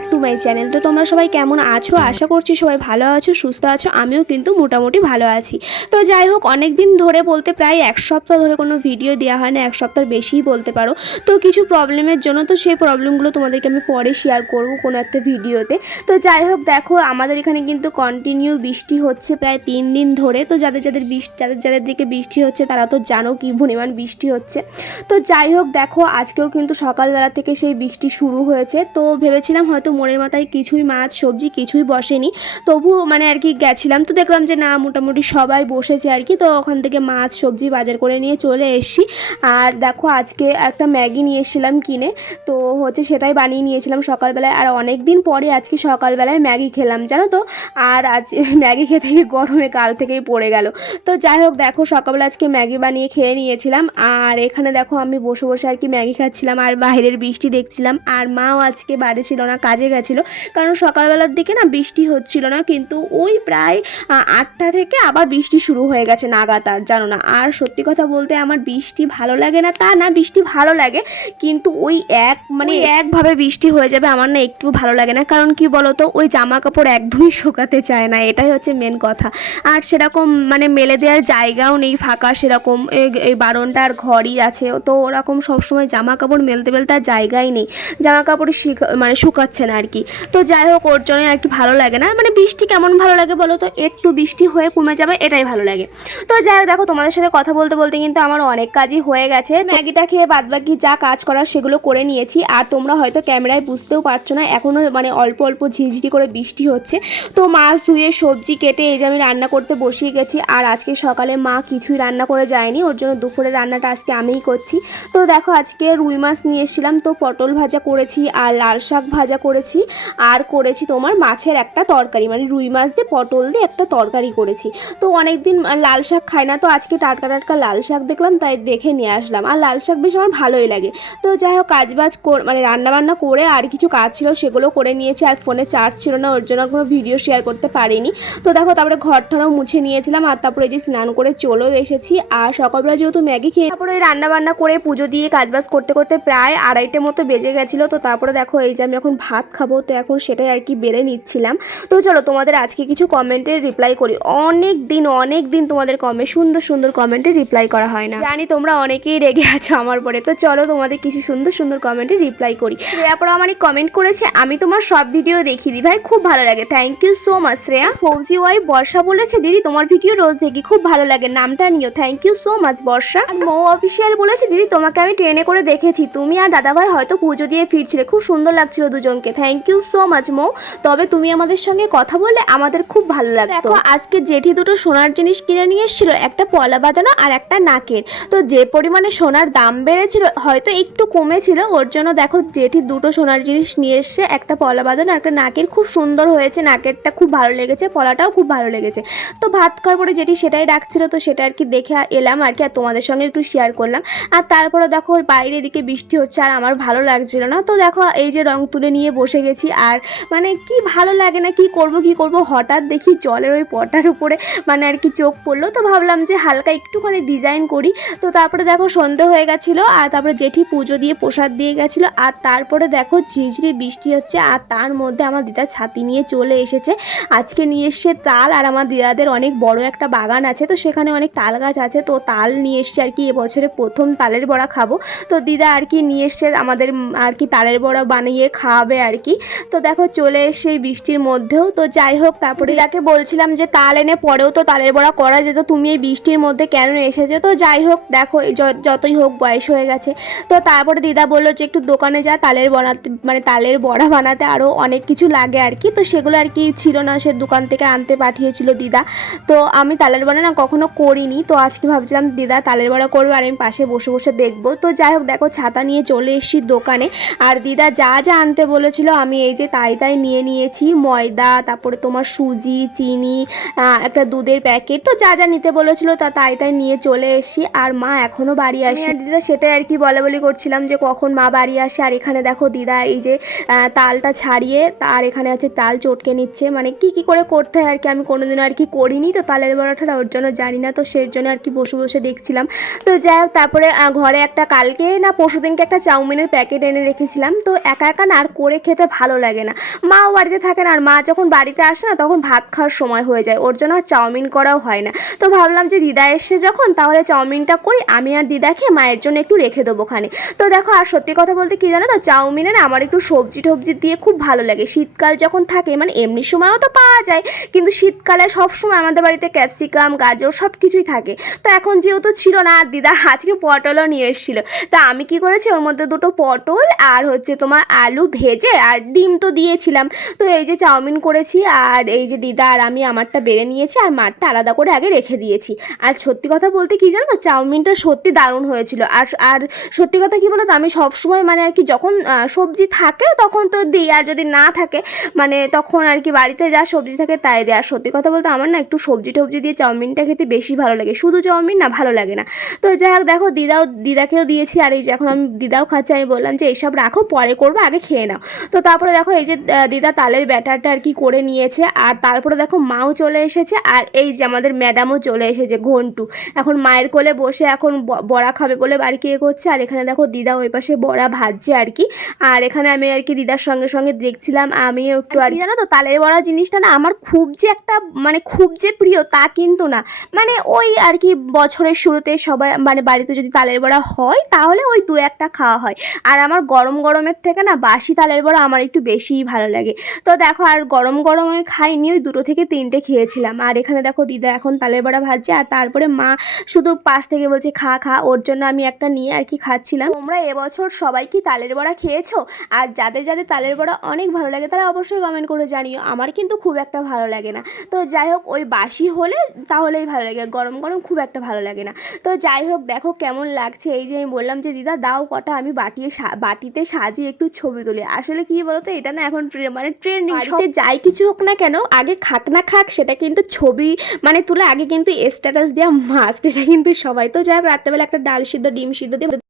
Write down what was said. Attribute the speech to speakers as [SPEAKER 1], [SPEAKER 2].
[SPEAKER 1] Back to my channel তো তোমরা সবাই কেমন আছো? আশা করছি সবাই ভালো আছো, সুস্থ আছো। আমিও কিন্তু মোটামুটি ভালো আছি। তো যাই হোক অনেক দিন ধরে বলতে প্রায় এক সপ্তাহ ধরে কোনো ভিডিও দেওয়া হয় না, এক সপ্তাহ বেশিই বলতে পারো। তো কিছু প্রবলেমের জন্য তো সেই প্রবলেমগুলো তোমাদেরকে আমি পরে শেয়ার করব কোনো একটা ভিডিওতে তো। যাই হোক, দেখো, আমাদের এখানে কিন্তু কন্টিনিউ বৃষ্টি হচ্ছে প্রায় তিন দিন ধরে। তো যাদের যাদের বৃষ্টি যাদের যাদের দিকে বৃষ্টি হচ্ছে, তারা তো জানো কি পরিমাণ বৃষ্টি হচ্ছে। তো যাই হোক, দেখো, আজকেও কিন্তু সকালবেলা থেকে সেই বৃষ্টি শুরু হয়েছে। তো ভেবেছিলাম হয়তো মনের মাথায় কিছুই মাছ, সবজি কিছুই বসেনি। তবু মানে আর কি গেছিলাম তো দেখলাম যে না, মোটামুটি সবাই বসেছে আর কি। তো ওখান থেকে মাছ, সবজি বাজার করে নিয়ে চলে এসছি। আর দেখো আজকে একটা ম্যাগি নিয়ে এসেছিলাম কিনে। তো হচ্ছে সেটাই বানিয়ে নিয়েছিলাম সকালবেলায়। আর অনেক দিন পরে আজকে সকালবেলায় ম্যাগি খেলাম, জানো তো? আর আজ ম্যাগি খেতে গিয়ে গরমে কাল থেকেই পড়ে গেল। তো যাই হোক, দেখো সকালবেলা আজকে ম্যাগি বানিয়ে খেয়ে নিয়েছিলাম। আর এখানে দেখো আমি বসে বসে আর কি ম্যাগি খাচ্ছিলাম। আর বাইরের বৃষ্টি দেখছিলাম। আর মাও আজকে বাড়ি ছিল না, কাজে গেছিল। কারণ সকালবেলার দিকে না বৃষ্টি হচ্ছিল না কিন্তু ওই প্রায় আটটা থেকে আবার বৃষ্টি শুরু হয়ে গেছে নাগাতার জানো না। আর সত্যি কথা বলতে আমার বৃষ্টি ভালো লাগে না তা না বৃষ্টি ভালো লাগে কিন্তু ওই এক মানে একভাবে বৃষ্টি হয়ে যাবে আমার না একটু ভালো লাগে না। কারণ কি বলতো ওই জামা কাপড় একদমই শুকাতে চায় না এটাই হচ্ছে মেন কথা। আর সেরকম মানে মেলে দেওয়ার জায়গাও নেই ফাঁকা সেরকম এই- এই বারণটার ঘরই আছে তো ওরকম সবসময় জামা কাপড় মেলতে মেলতে আর জায়গাই নেই। জামা কাপড় শিখা- মানে শুকাচ্ছে না। আর কি। তো যাই হোক ওর জন্য আর কি ভালো লাগে না। মানে বৃষ্টি কেমন ভালো লাগে বলো তো? একটু বৃষ্টি হয়ে কমে যাবে এটাই ভালো লাগে। তো যাই হোক দেখো তোমাদের সাথে কথা বলতে বলতে কিন্তু আমার অনেক কাজই হয়ে গেছে। ম্যাগিটা খেয়ে বাদবাকি যা কাজ করার সেগুলো করে নিয়েছি। আর তোমরা হয়তো ক্যামেরায় বুঝতেও পারছ না এখনও মানে অল্প অল্প ঝিঝিরি করে বৃষ্টি হচ্ছে। তো মাছ ধুয়ে সবজি কেটে এই যে আমি রান্না করতে বসিয়ে গেছি। আর আজকে সকালে মা কিছুই রান্না করে যায়নি ওর জন্য দুপুরে রান্নাটা আজকে আমিই করছি। তো দেখো আজকে রুই মাছ নিয়ে এসেছিলাম। তো পটল ভাজা করেছি আর লাল শাক ভাজা করেছি আর করেছি তোমার মাছের একটা তরকারি মানে রুই মাছ দিয়ে, পটল দিয়ে একটা তরকারি করেছি। তো অনেক দিন লাল শাক খাই না, তো আজকে টাটকা টাটকা লাল শাক দেখলাম, তাই দেখে নিয়ে আসলাম। আর লাল শাক বেশ আমার ভালোই লাগে। তো যাই হোক কাজ বাজ কর- মানে রান্নাবান্না করে আর কিছু কাজ ছিল, সেগুলো করে নিয়েছি। আর ফোনে চার্জ ছিল না, ওর জন্য কোনো ভিডিও শেয়ার করতে পারিনি। তো দেখো, তারপরে ঘর ঠরাও মুছে নিয়েছিলাম, আর তারপরে যে স্নান করে চলেও এসেছি। আর সকালবেলা যেহেতু ম্যাগি খেয়ে তারপরে ওই রান্না বান্না করে পুজো দিয়ে কাজবাজ করতে করতে প্রায় আড়াইটে মতো বেজে গেছিল। তো তারপরে দেখো, এই যে আমি এখন ভাত খাব। তো এখন সেটাই আর কি বেড়ে নিচ্ছিলাম। তো চলো তোমাদের আজকে কিছু কমেন্টের রিপ্লাই করি। অনেক দিন অনেক দিন তোমাদের কমে সুন্দর সুন্দর কমেন্টে রিপ্লাই করা হয় না। জানি তোমরা অনেকেই রেগে আছো আমার পরে। তো চলো তোমাদের কিছু সুন্দর সুন্দর কমেন্টে রিপ্লাই করি। শ্রেয়া পরে আমার কমেন্ট করেছে, আমি তোমার সব ভিডিও দেখি দি ভাই, খুব ভালো লাগে। Thank you so much Shreya. Fauji Y Barsha বলেছে, দিদি, তোমার ভিডিও রোজ দেখি। খুব ভালো লাগে। নামটা নিও। Thank you so much Barsha. Mou official বলেছে, দিদি, তোমাকে আমি ট্রেনে করে দেখেছি। তুমি আর দাদাভাই হয়তো পুজো দিয়ে ফিরছিলে। খুব সুন্দর লাগছিল দুজনকে। থ্যাংক ইউ সো মাচ মো তবে তুমি আমাদের সঙ্গে কথা বললে আমাদের খুব ভালো লাগতো। দেখো, আজকে জেঠি দুটো সোনার জিনিস কিনে নিয়ে এসেছিল, একটা পলা বাঁধানো আর একটা নাকের। তো যে পরিমাণে সোনার দাম বেড়েছিল, হয়তো একটু কমেছিল, ওর জন্য দেখো জেঠি দুটো সোনার জিনিস নিয়ে এসছে, একটা পলা বাঁধানো আর একটা নাকের। খুব সুন্দর হয়েছে, নাকেরটা খুব ভালো লেগেছে, পলাটাও খুব ভালো লেগেছে। তো ভাত খাওয়ার পরে যেটি সেটাই ডাকছিল, তো সেটা আর কি দেখে এলাম আর কি, আর তোমাদের সঙ্গে একটু শেয়ার করলাম। আর তারপরে দেখো বাইরে দিকে বৃষ্টি হচ্ছে, আর আমার ভালো লাগছিল না। তো দেখো, এই যে রং তুলে নিয়ে বসে গেছি আর মানে কি ভালো লাগে না, কি করব কি করব, হঠাৎ দেখি জলের ওই পটার উপরে মানে আর কি চোখ পড়ল। তো ভাবলাম যে হালকা একটুখানি ডিজাইন করি। তো তারপরে দেখো সন্ধে হয়ে গেছিল আর তারপরে জেঠি পুজো দিয়ে প্রসাদ দিয়ে গেছিল। আর তারপরে দেখো ঝিঝড়ি বৃষ্টি হচ্ছে আর তার মধ্যে আমার দিদা ছাতি নিয়ে চলে এসেছে। আজকে নিয়ে এসছে তাল আর আমার দিদাদের অনেক বড় একটা বাগান আছে, তো সেখানে অনেক তাল গাছ আছে। তো তাল নিয়ে এসছে আর কি এবছরে প্রথম তালের বড়া খাব। তো দিদা আর কি নিয়ে এসছে আমাদের আর কি তালের বড়া বানিয়ে খাওয়াবে আর কি? তো দেখো চলে এসে বৃষ্টির মধ্যেও, তো যাই হোক, তারপরে দিদাকে বলছিলাম যে তাল এনে পরেও তো তালের বড়া করা যেত তুমি এই বৃষ্টির মধ্যে কেন এসেছ? তো যাই হোক, দেখো যতই হোক বয়স হয়ে গেছে। তো তারপরে দিদা বলল যে একটু দোকানে যা, তালের বানাতে মানে তালের বড়া বানাতে আরও অনেক কিছু লাগে আর কি। তো সেগুলো আর কি ছিল না, সে দোকান থেকে আনতে পাঠিয়েছিল দিদা। তো আমি তালের বড়া না কখনো করিনি, তো আজকে ভাবছিলাম দিদা তালের বড়া করবে আর আমি পাশে বসে বসে দেখব। তো যাই হোক, দেখো ছাতা নিয়ে চলে এসেছি দোকানে, আর দিদা যা যা আনতে বলেছিল আমি এই যে তাই তাই নিয়ে নিয়েছি ময়দা তারপরে তোমার সুজি চিনি একটা দুধের প্যাকেট তো যা যা নিতে বলেছিল তা তাই তাই নিয়ে চলে এসেছি। আর মা এখনও বাড়ি আসে আর দিদা সেটাই আর কি বলা বলি করছিলাম যে কখন মা বাড়ি আসে। আর এখানে দেখো দিদা এই যে তালটা ছাড়িয়ে তার এখানে আছে তাল চটকে নিচ্ছে। মানে কি কি করে করতে হয় আর কি আমি কোনোদিনও আর কি করিনি। তো তালের বড়াটা ওর জন্য জানি না তো সেই জন্য আর কি বসে বসে দেখছিলাম। তো যাই হোক তারপরে ঘরে একটা কালকে না পরশুদিনকে একটা চাউমিনের প্যাকেট এনে রেখেছিলাম। তো একা একা না আর করে খেতে ভালো লাগে না। মাও বাড়িতে থাকে না আর মা যখন বাড়িতে আসে না, তখন ভাত খাওয়ার সময় হয়ে যায়। ওর জন্য আর চাউমিন করাও হয় না। তো ভাবলাম যে দিদা এসছে যখন, তাহলে চাউমিনটা করি, আমি আর দিদাকে মায়ের জন্য একটু রেখে দেবো ওখানে তো দেখো, আর সত্যি কথা বলতে কি জানো তো চাউমিনে না আমার একটু সবজি টবজি দিয়ে খুব ভালো লাগে। শীতকাল যখন থাকে মানে এমনি সময়ও তো পাওয়া যায়, কিন্তু শীতকালে সব সময় আমাদের বাড়িতে ক্যাপসিকাম, গাজর সব কিছুই থাকে। তো এখন যেহেতু ছিল না, আর দিদা আজকে পটলও নিয়ে এসেছিল। তা আমি কি করেছি, ওর মধ্যে দুটো পটল আর হচ্ছে তোমার আলু ভেজে আর ডিম তো দিয়েছিলাম। তো এই যে চাউমিন করেছি আর এই যে দিদা আর আমি আমারটা বেড়ে নিয়েছি আর মারটা আলাদা করে আগে রেখে দিয়েছি। আর সত্যি কথা বলতে কি জানো তো, চাউমিনটা সত্যি দারুণ হয়েছিল। আর আর সত্যি কথা কি বলো তো আমি সবসময় মানে আর কি যখন সবজি থাকে তখন তো দিই। আর যদি না থাকে মানে তখন আর কি বাড়িতে যা সবজি থাকে তাই দেয় আর সত্যি কথা বলতে আমার না একটু সবজি টবজি দিয়ে চাউমিনটা খেতে বেশি ভালো লাগে। শুধু চাউমিন না, ভালো লাগে না। তো যাই হোক, দেখো দিদাও, দিদাকেও দিয়েছি। আর এই যে এখন আমি দিদাও খাচ্ছি, আমি বললাম যে, এইসব রাখো, পরে করব, আগে খেয়ে নাও। তো তারপরে দেখো এই যে দিদা তালের ব্যাটারটা আর কি করে নিয়েছে, আর তারপরে দেখো মাও চলে এসেছে, আর এই যে আমাদের ম্যাডামও চলে এসেছে, ঘন্টু। এখন মায়ের কোলে বসে এখন বড়া খাবে বলে বাড়ি কে করছে, আর এখানে দেখো দিদা ওই পাশে বড়া ভাজছে আর কি। আর এখানে আমি আর কি দিদার সঙ্গে সঙ্গে দেখছিলাম, আমিও একটু আর জানো তো, তালের বড়া জিনিসটা না আমার খুব যে একটা মানে খুব যে প্রিয় তা কিন্তু না। মানে ওই আর কি বছরের শুরুতে সবাই মানে বাড়িতে যদি তালের বড়া হয়, তাহলে ওই দু একটা খাওয়া হয়। আর আমার গরম গরমের থেকে না বাসি তালের বড়া আমার একটু বেশিই ভালো লাগে। তো দেখো আর গরম গরম আমি খাইনি, ওই দুটো থেকে তিনটে খেয়েছিলাম। আর এখানে দেখো দিদা এখন তালের বড়া ভাজছে, আর তারপরে মা শুধু পাশ থেকে বলছে, খা খা। ওর জন্য আমি একটা নিয়ে আর কি খাচ্ছিলাম। তোমরা এবছর সবাই কি তালের বড়া খেয়েছো? আর যাদের যাদের তালের বড়া অনেক ভালো লাগে, তারা অবশ্যই কমেন্ট করে জানিও। আমার কিন্তু খুব একটা ভালো লাগে না। তো যাই হোক, ওই বাসি হলে তাহলেই ভালো লাগে, গরম গরম খুব একটা ভালো লাগে না। তো যাই হোক, দেখো কেমন লাগছে। এই যে আমি বললাম যে, দিদা, দাও কটা, আমি বাটিয়ে বাটিতে সাজিয়ে একটু ছবি তুলি। আসলে কি বলতো? এটা না এখন মানে ট্রেন্ডিং বাড়িতে যাই কিছু হোক না কেন, আগে খাক না খাক, সেটা কিন্তু ছবি মানে তুলে আগে কিন্তু স্ট্যাটাস দেওয়া মাস্ট এটা কিন্তু সবাই তো যাই রাত্রেবেলা একটা ডাল সিদ্ধ, ডিম সিদ্ধ দিয়ে